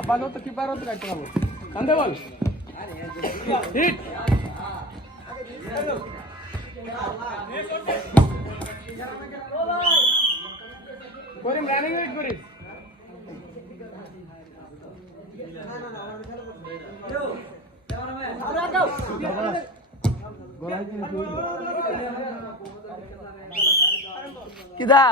আপাতত কিপার হতে কাটতে পারবো কান্দে বল হিট করিম রানিং ওয়েট করিস কিদা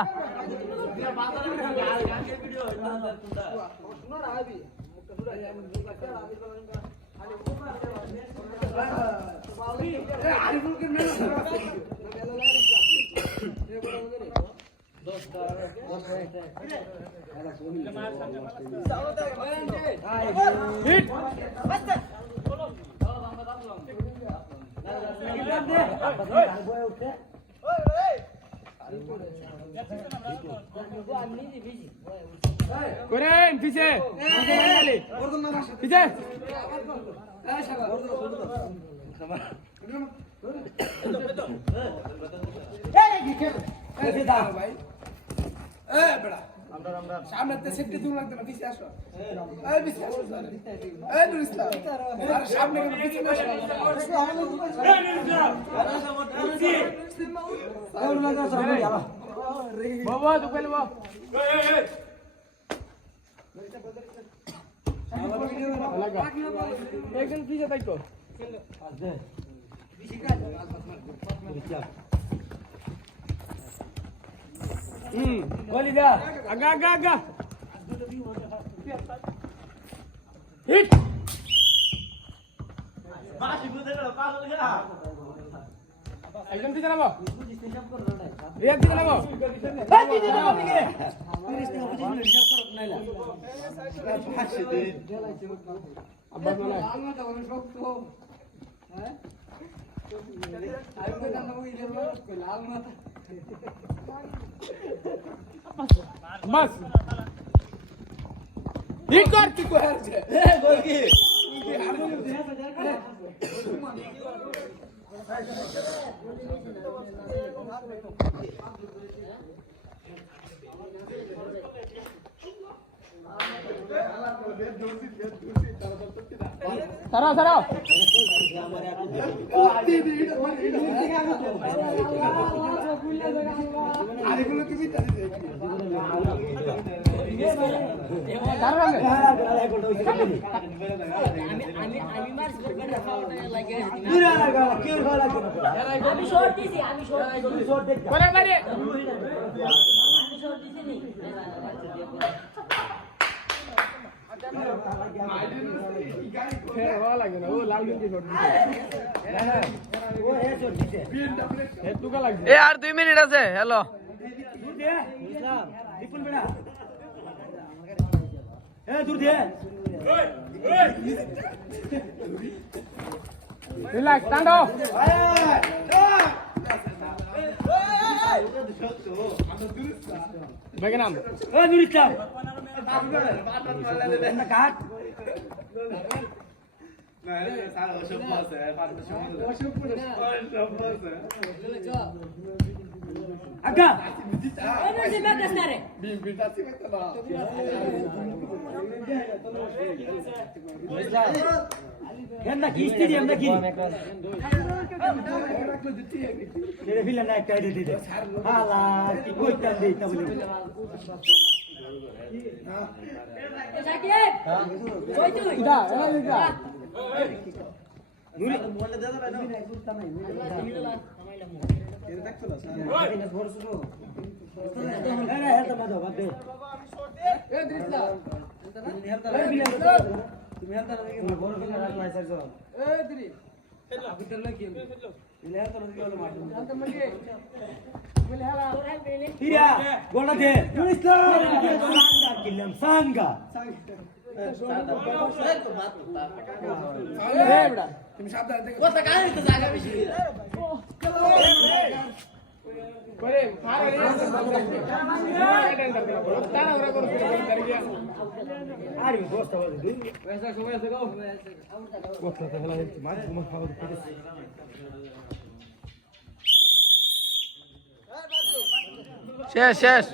করেন পিছে পিছে সামনে সেফটি দূর লাগবে না পিছে আসো এই পিছে আসো এই নুর ইসলাম আর সামনে পিছে আসো বাবা তো পেলে বাবা একজন পিছে থাকো বলি দা আগা আগা আগা হিট একজন পিছে নামো রিয়াদ পিছে নামো আব্বাস মানে বাস হিট কর কি করছে গোল কি সারাও সারাও আরেগুলো কি আর 2 মিনিট আছে হ্যালো রিল্যাক্স স্ট্যান্ড আপ বেগে নাম এ নুরিস্তাম না কাট না সারা ওসব আছে পাঁচটা সময় ওসব আছে আগা এনে যে ব্যাটাস না রে বিটা থেকে তো না কেন কি স্টেডিয়াম নাকি ছেড়ে ফেলে না একটা আইডি দিতে হালা কি কইতাম দেই তা বলি জাকিব কই তুই ইদা ইদা নুরি মোবাইলটা দাও ভাই না বুঝতাম না এটা দেখছো না স্যার এটা বড় ছোট আরে হেলতা মাদো বাদ দে এ দৃষ্টা তুমি হেলতা লাগি বড় করে রাখলাই স্যার এ দিরি ফেলা ভিতর লাগি ইলে হেলতা লাগি হলো মাঠে শান্ত মগে বলে হালা হিরা গোলা দে নুরিস্তাম সাঙ্গা কিলাম সাঙ্গা তুমি সাবধানে দেখো কথা কানে তো জায়গা বেশি করে ফারে তারা ওরা করে আরে দোস্ত বল দিন পয়সা সময় আছে গাও কথা ফেলা হচ্ছে মাছ ঘুমা খাওয়া দিতে শেষ শেষ